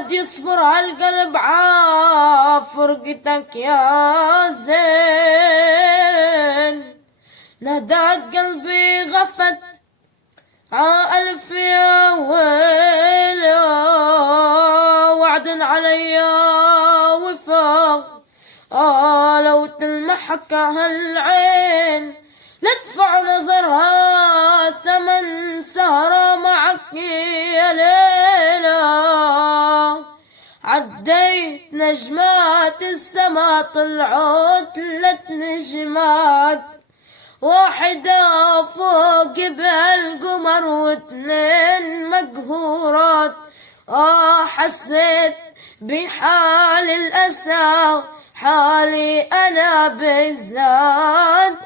عاد يصبر هالقلب عافرقتك يا زين. ناداك قلبي غفت ألف يا ويلي، وعد علي وفاق لو تلمحك هالعين ندفع نظرها ثمن سهرة معك يا ليلى. عديت نجمات السما طلعوا 3 نجمات، واحدة فوق بهالقمر و2 مقهورات. حسيت بحال الأسى حالي أنا بالذات،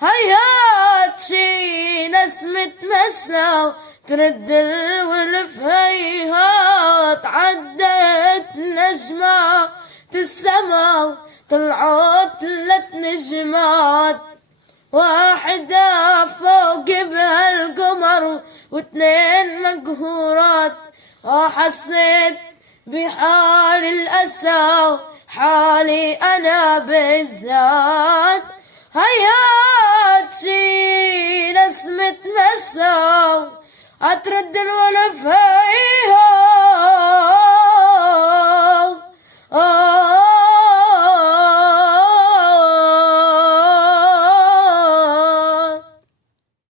هيهات شي نسمة مسا ترد الولف هيهات. عدت نجمات السما طلعوا 3 نجمات، واحدة فوق بهالقمر و2 مقهورات. حسيت بحال الأسى حالي أنا بالذات، هيهات شي نسمة مسا أترد الولف هيهات.